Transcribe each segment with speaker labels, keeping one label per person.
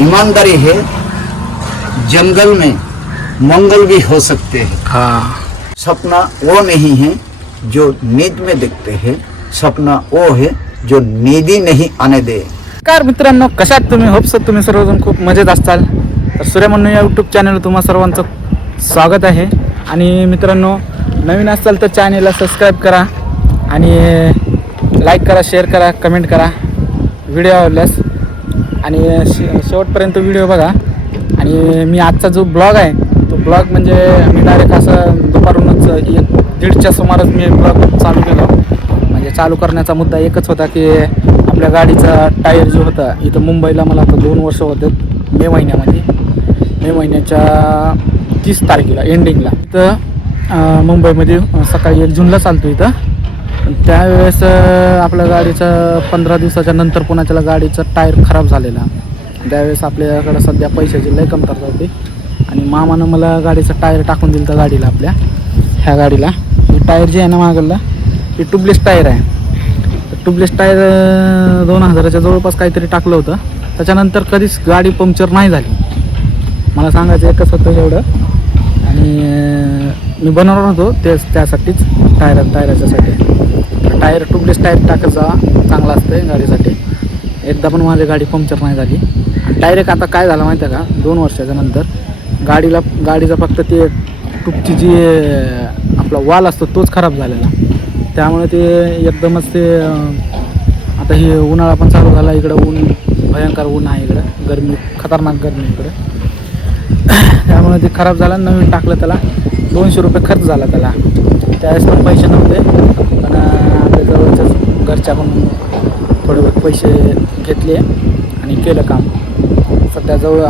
Speaker 1: ईमानदारी है जंगल में मंगल भी हो सकते हैं।
Speaker 2: हाँ।
Speaker 1: सपना वो नहीं है जो नींद में देखते हैं सपना वो है जो नींदी नहीं आने दे।
Speaker 2: नमस्कार मित्रांनो कशात तुम्ही? होप्स तुम्ही सर्वजण खूप मजेत असताल. तर सूर्य म्हणून या यूट्यूब चॅनल तुम्हा सर्वांचं स्वागत आहे. आणि मित्रांनो नवीन असाल तर चॅनेलला सबस्क्राईब करा आणि लाईक करा शेअर करा कमेंट करा. व्हिडिओ आवडल्यास आणि शे शेवटपर्यंत व्हिडिओ बघा. आणि मी आजचा जो ब्लॉग आहे तो ब्लॉग म्हणजे मी डायरेक्ट असं दुपारूनच एक दीडच्या सुमारास मी ब्लॉग चालू केला. म्हणजे चालू करण्याचा मुद्दा एकच होता की आपल्या गाडीचा टायर जो होता इथं मुंबईला मला आता दोन वर्ष होते मे महिन्यामध्ये. मे महिन्याच्या तीस तारखेला एंडिंगला तर मुंबईमध्ये सकाळी एक जूनला चालतो इथं. त्यावेळेस आपल्या गाडीचं पंधरा दिवसाच्या नंतर पुन्हा गाडीचं टायर खराब झालेला. त्यावेळेस आपल्याकडं सध्या पैशाची लय कमतरता होती. आणि मामानं मला गाडीचं टायर टाकून दिलं तर गाडीला आपल्या ह्या गाडीला. ही टायर जी आहे ना मागला ती ट्यूबलेस टायर आहे. ट्यूबलेस टायर दोन हजाराच्या जवळपास काहीतरी टाकलं होतं. त्याच्यानंतर कधीच गाडी पंक्चर नाही झाली. मला सांगायचं एकच होतं एवढं. आणि मी बनवणार होतो तेच त्यासाठीच टायर टायराच्यासाठी. टायर ट्यूबलेस टायर टाकायचा चांगला असतं गाडीसाठी. एकदा पण माझी गाडी पंक्चर नाही झाली. डायरेक्ट आता काय झालं माहिती आहे का? दोन वर्षाच्या नंतर गाडीला गाडीचा फक्त ते टूपची जी आपला वाल असतो तोच खराब झालेला. त्यामुळे ते एकदमच ते आता हे उन्हाळा पण चालू झाला. इकडं ऊन भयंकर ऊन आहे इकडं. गरमी खतरनाक गरमी इकडं. त्यामुळे ते खराब झालं नवीन टाकलं त्याला. दोनशे रुपये खर्च झाला त्याला. त्यावेळेस पण पैसे नव्हते. पण जवळच्याच घरच्या पण थोडे बहुत पैसे घेतले आणि केलं काम. सध्या जवळ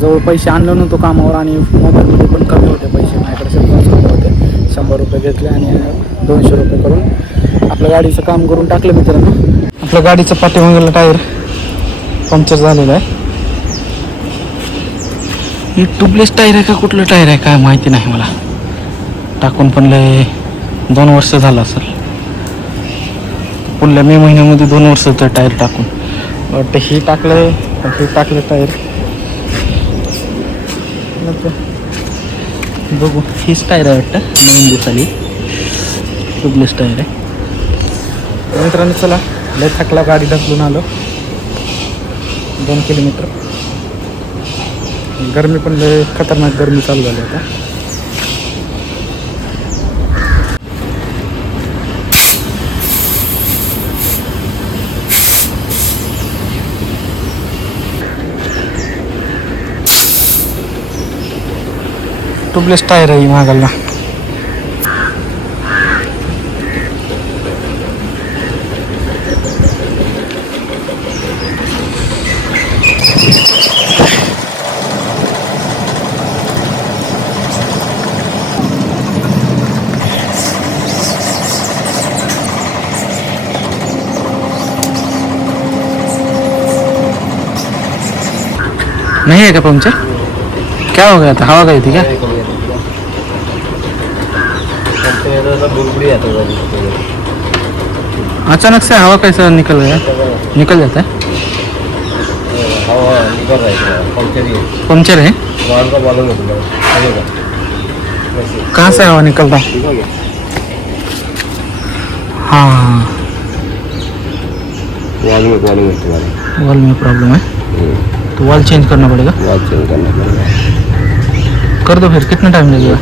Speaker 2: जवळ पैसे आणलं नव्हतो कामावर आणि मोबाईलमध्ये पण कमी होते पैसे. माझ्याकडे शंभर रुपये होते. शंभर रुपये घेतले आणि दोनशे रुपये करून आपल्या गाडीचं काम करून टाकलं मित्रांनो. आपल्या गाडीचं पाठीमागेला टायर पंक्चर झालेलं आहे. ही ट्यूबलेस टायर आहे का कुठलं टायर आहे काय माहिती नाही मला. टाकून पण लय दोन वर्ष झालं असेल. पुढल्या मे महिन्यामध्ये दोन वर्षाचं टायर टाकून. वाटतं हे टाकलं हे टाकलं टायर. बघू हीच टायर आहे वाटतं नवीन दिवसाली ट्यूबलेस टायर आहे. मित्रांनो चला लय थकला गाडी ढकलून आलो. दोन किलोमीटर. गरमी पण लय खतरनाक गरमी चालू झाली आता. ट्यूबलेस टायर आहे मागायला नहीं है क्या पंक्चर क्या हो गया था? हवा गई थी क्या? अचानक से हवा कैसा निकल गया? निकल जाता है? पंक्चर है कहाँ से हवा निकलता? है हाँ। वॉल में प्रॉब्लम है तो वॉल चेंज करना पड़ेगा। कर दो फिर कितना टाइम लगेगा?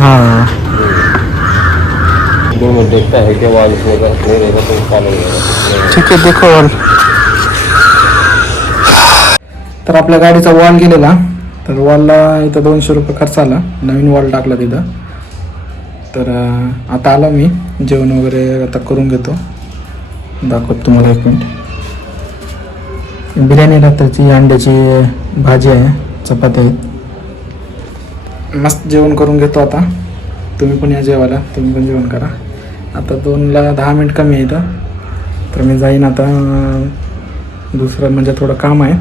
Speaker 2: हाँ.
Speaker 3: देखता है कि वॉल इसमें अगर नहीं रहेगा तो उसका नहीं रहेगा
Speaker 2: ठीक आहे देखो वॉल तर आपल्या गाडीचा वॉल गेलेला. तर वॉलला इथं दोनशे रुपये खर्च आला. नवीन वॉल टाकला तिथं. तर आता आलो मी. जेवण वगैरे आता करून घेतो. दाखवतो तुम्हाला एक मिनिट बिर्याणी रात्रीची अंड्याची भाजी आहे चपाती आहेत मस्त जेवण करून घेतो आता. तुम्ही पण या जेवायला तुम्ही पण जेवण करा. आता दोनला दहा मिनिट कमी आहे इथं. तर मी जाईन आता दुसरं म्हणजे थोडं काम आहे.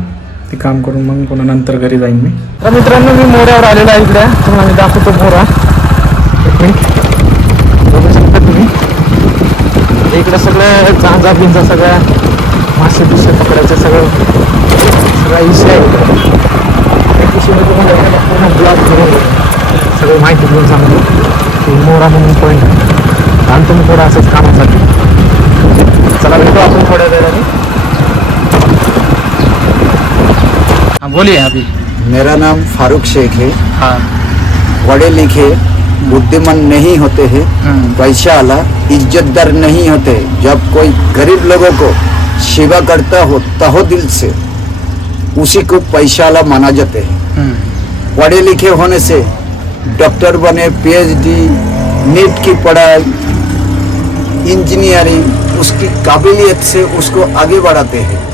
Speaker 2: ते काम करून मग पुन्हा नंतर घरी जाईन मी. तर मित्रांनो मी मोऱ्यावर आलेलो आहे इकडे. तुम्हाला मी दाखवतो मोरा. एक बघू शकता तुम्ही. इकडे सगळं जांजा बिंजा सगळ्या मासे बिसे पकडायचं सगळं. सगळा विषय आहे. त्या तुम्हाला पूर्ण करून सगळं माहिती घेऊन सांगतो. की मोरा म्हणून पॉईंट आणि तुम्ही थोडं असंच कामासाठी. चला भेटू आपण थोड्या वेळाने. हाँ बोलिए अभी.
Speaker 1: मेरा नाम फारूक शेख है।
Speaker 2: हाँ.
Speaker 1: पढ़े लिखे बुद्धिमान नहीं होते हैं।
Speaker 2: हम्म,
Speaker 1: पैसा वाला इज्जतदार नहीं होते। जब कोई गरीब लोगों को सेवा करता हो तहो दिल से। उसी को पैसा वाला माना जाते हैं।
Speaker 2: हम्म,
Speaker 1: पढ़े लिखे होने से डॉक्टर बने पीएचडी नीट की पढ़ाई इंजीनियरिंग उसकी काबिलियत से उसको आगे बढ़ाते हैं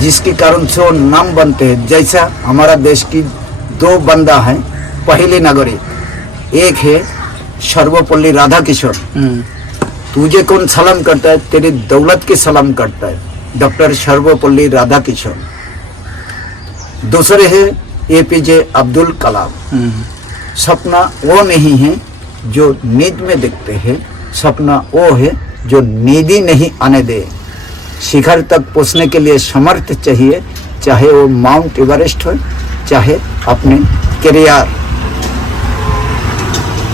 Speaker 1: जिसके कारण से वो नाम बनते हैं। जैसा हमारा देश की दो बंदा हैं पहले नागरिक एक है सर्वपल्ली राधा किशोर
Speaker 2: हम्म,
Speaker 1: तुझे कौन सलाम करता है? तेरी दौलत की सलाम करता है डॉक्टर सर्वपल्ली राधा किशोर दूसरे है एपीजे अब्दुल कलाम।
Speaker 2: हम्म,
Speaker 1: सपना वो नहीं है जो नींद में देखते हैं, सपना वो है जो नींद नहीं आने दे। शिखर तक पहुँचने के लिए समर्थ चाहिए, चाहे वो माउंट एवरेस्ट हो, चाहे अपने करियर।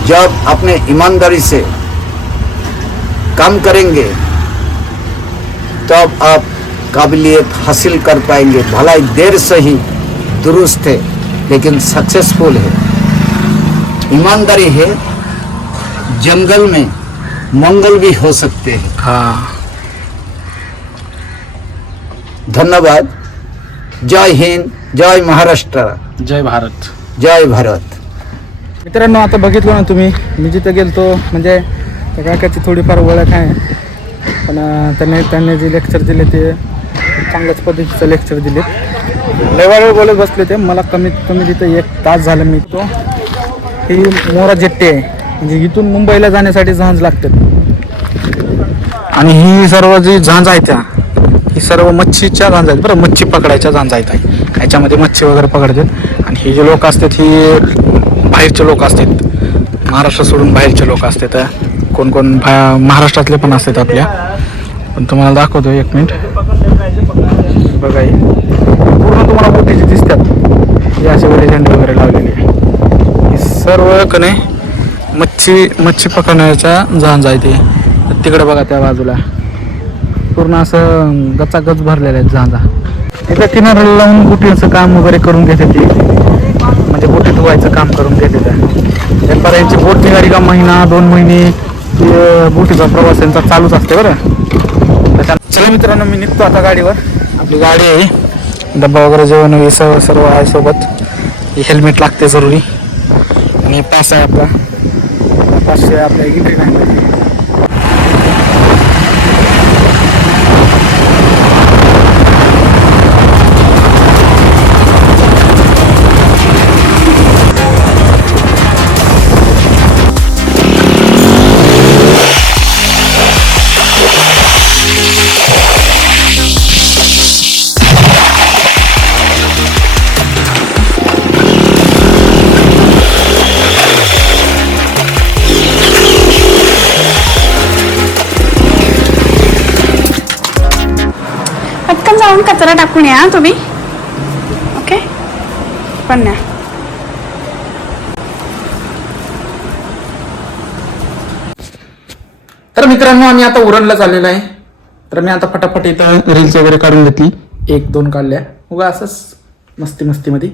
Speaker 1: जब अपने ईमानदारी से काम करेंगे, तब आप काबिलियत हासिल कर पाएँगे। भलाई देर से ही दुरुस्त है, लेकिन सक्सेसफुल है। ईमानदारी है जंगल में मंगल भी हो सकते हैं।
Speaker 2: हाँ।
Speaker 1: धन्यवाद। जय हिंद जय महाराष्ट्र।
Speaker 2: जय भारत।
Speaker 1: जय भारत।
Speaker 2: मित्रांनो आता बघितलं ना तुम्ही मी जिथं गेलतो म्हणजे त्या काकाची थोडीफार ओळख आहे. पण त्यांनी त्यांनी जे लेक्चर दिले ते चांगल्याच पद्धतीचं लेक्चर दिले लय वेळ बोलत बसले ते मला कमीत कमी तिथं एक तास झालं मी तो ही मोरा जेट्टी आहे. म्हणजे इथून मुंबईला जाण्यासाठी जहाज लागतात. आणि ही सर्व जी झांज आहे त्या ही सर्व मच्छीच्या झांज आहेत बरं मच्छी पकडायच्या झांज आहेत. ह्याच्यामध्ये मच्छी वगैरे पकडतात. आणि ही जे लोक असतात ही बाहेरचे लोक असतात. महाराष्ट्र सोडून बाहेरचे लोक असतात. कोण कोण बा महाराष्ट्रातले पण असतात आपल्या. पण तुम्हाला दाखवतो एक मिनिट. बघा पूर्ण तुम्हाला बोटीची दिसतात. या असे वगैरे झेंडे वगैरे लावलेले आहे ही सर्व कने मच्छी मच्छी पकडण्याच्या जहाज आहे ते. तिकडे बघा त्या बाजूला. पूर्ण असं गचागच भरलेलं आहे जहाजा. इथं किनाऱ्याला लावून बोटीचं काम वगैरे करून घेते ती. म्हणजे बोटी धुवायचं काम करून घेते त्या. व्यापाऱ्यांची बोट निघाली का महिना दोन महिने बुटीचा बोटीचा प्रवास यांचा चालूच असते बरं. त्याच्या चला मित्रांनो मी निघतो आता गाडीवर. आपली गाडी आहे. डब्बा वगैरे जेवण सर्व सर्व आहे सोबत. हेल्मेट लागते जरुरी. आणि पास आहे आपला. पाचशे आपल्या इकडे. नाही
Speaker 4: कचरा टाकून या तुम्ही. ओके पण या
Speaker 2: तर मित्रांनो आम्ही आता उरणला चाललेलो आहे. तर मी आता फटाफट इथं रील्स वगैरे काढून घेतली. एक दोन काढल्या. उगा असंच मस्ती मस्तीमध्ये.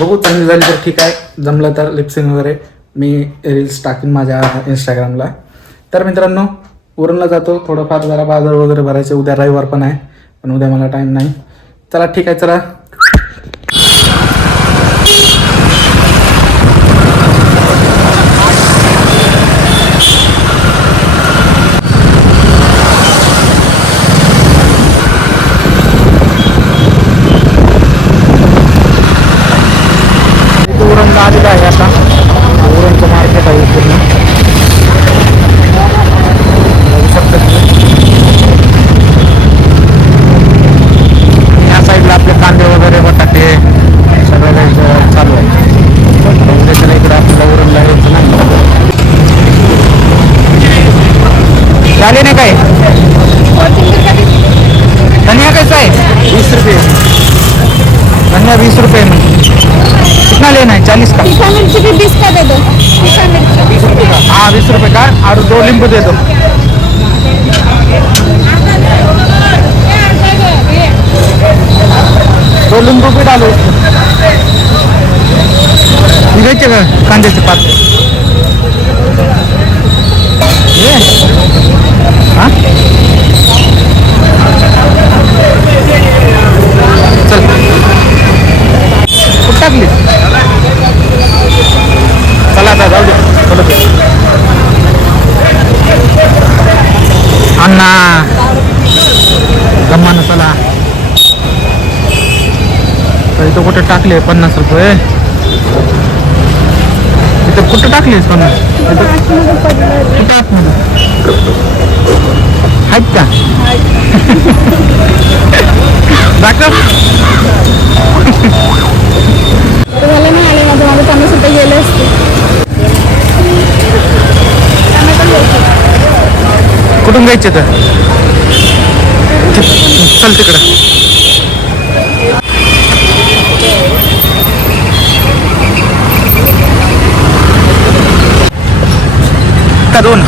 Speaker 2: बघू चांगली झाली तर ठीक आहे. जमलं तर लिप्सिंग वगैरे मी रील्स टाकीन माझ्या इंस्टाग्रामला तर मित्रांनो उरणला जातो. थोडंफार जरा बाजार वगैरे भरायचे. उद्या रविवार पण आहे. पण उद्या मला टाईम नाही. चला ठीक आहे चला इथं उरणला आलेलं आहे आता उरणचं मार्केट आहे पूर्ण बघू शकता तुम्ही. या साईडला आपले कांदे वगैरे धनिया कैसा है बीस रुपये धनिया बीस रुपये में कितना लेना है चालीस का
Speaker 4: पिशा मिर्ची भी बीस का दे दो पिशा मिर्ची
Speaker 2: हाँ बीस रुपये का और दो नींबू दे दो। दो नींबू भी डालो। घ्यायचे का? कांद्याचे पात. ये हा? चल. कुठं टाकली चला आता जाऊ दे चला दे. अण्णा गम्मान चला तर इथं कुठं टाकले पन्नास रुपये? इथं कुठं टाकले पन्नास? आहेत का? दाखव.
Speaker 4: झालं ना आले माझं माझं पन्नास रुपये गेले असते.
Speaker 2: कुठून घ्यायचे तर चल तिकडं. का दोन?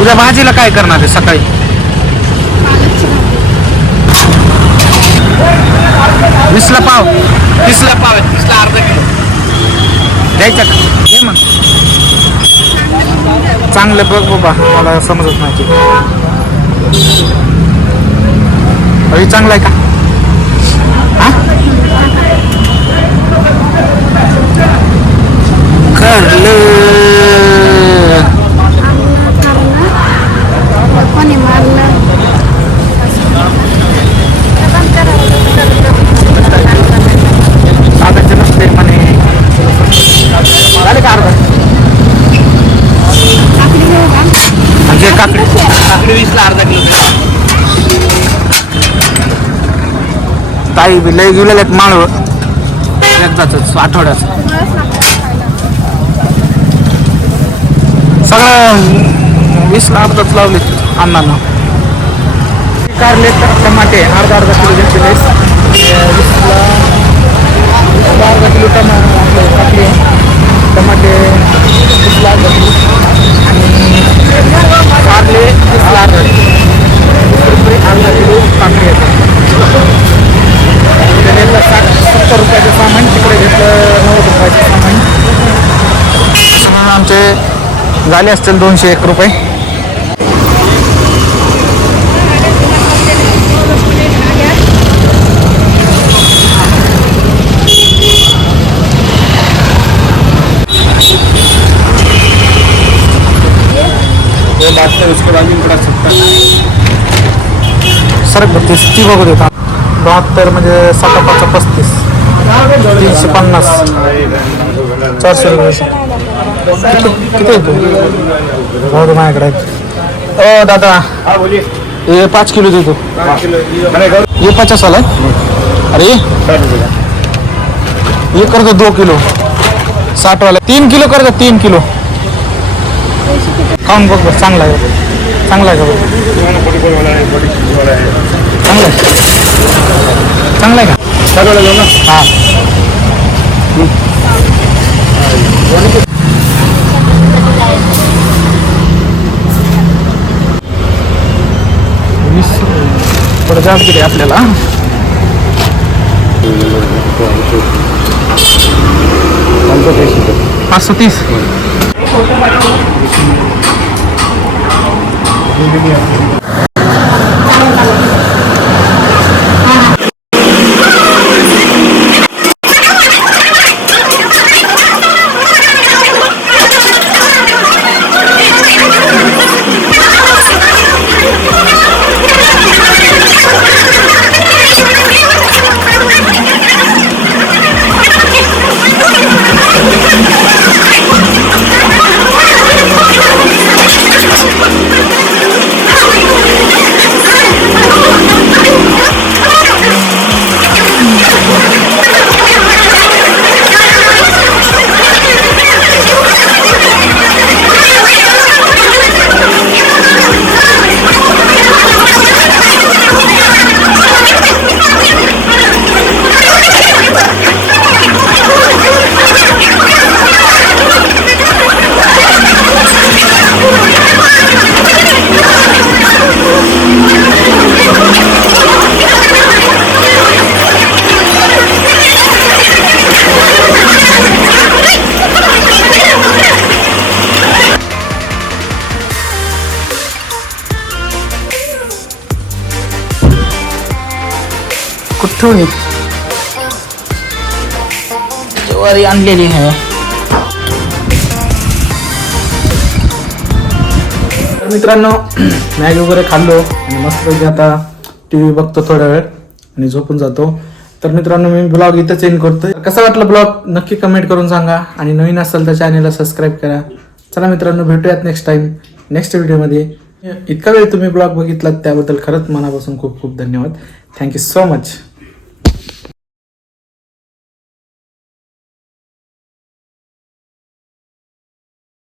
Speaker 2: उद्या भाजीला काय करणार आहे सकाळी? वीसला पाव. तीसला पाव आहे. तीसला अर्धा किलो. द्यायचा का? दे मग. चांगलं बघ बाबा मला समजत नाही अरे चांगलं आहे का हा? करलं
Speaker 4: कोणी मारलं
Speaker 2: साधाचे नसते म्हणे झाले का अर्धा
Speaker 4: काकडी घेऊ का
Speaker 2: म्हणजे काकडी
Speaker 3: काकडी वीसला अर्धा किलो
Speaker 2: ताई बी लय गेलेले आहेत माळ एकदाच आठवड्याच. सगळं वीस अर्धाच लावले अण्णांना. कारले टमाटे अर्धा अर्धा किलो घेतलेले वीसला वीसला अर्धा किलो टमा आपले काकडी आहे. टमाटे वीसला अर्धा किलो आणि कारले वीसला अर्धा किलो वीस रुपये अर्धा किलो काकडी आहे इकडे घेतलं साठ सत्तर रुपयाचं सामान तिकडे घेतलं नव्वद रुपयाचं सामान सामान आमचे झाले असतील दोनशे एक रुपये. सर बत्तीस ती बघू देता. बहात्तर म्हणजे सहा पाच पस्तीस. तीनशे पन्नास. चारशे रुपये किती किती येतो माझ्याकडे दादा
Speaker 3: हाँ
Speaker 2: हे पाच किलो देतो ये पचास वाला। अरे ये कर दो दो किलो साठ वाला? तीन किलो कर दो तीन किलो खाऊन बघ बघ चांगला आहे चांगला आहे चांगला चांगला आहे का हा। थोडं जास्त दिले आपल्याला पाचशे तीस ठेवली ज्वारी आणलेली आहे. तर मित्रांनो मॅगी वगैरे खाल्लो आणि मस्त आता टी व्ही बघतो थोडा वेळ आणि झोपून जातो. तर मित्रांनो मी ब्लॉग इथंच एंड करतोय. कसा वाटला ब्लॉग नक्की कमेंट करून सांगा. आणि नवीन असेल तर चॅनेलला सबस्क्राईब करा. चला मित्रांनो भेटूयात नेक्स्ट टाइम नेक्स्ट व्हिडिओमध्ये इतका वेळ तुम्ही ब्लॉग बघितलात त्याबद्दल खरंच मनापासून खूप खूप धन्यवाद. Thank you so much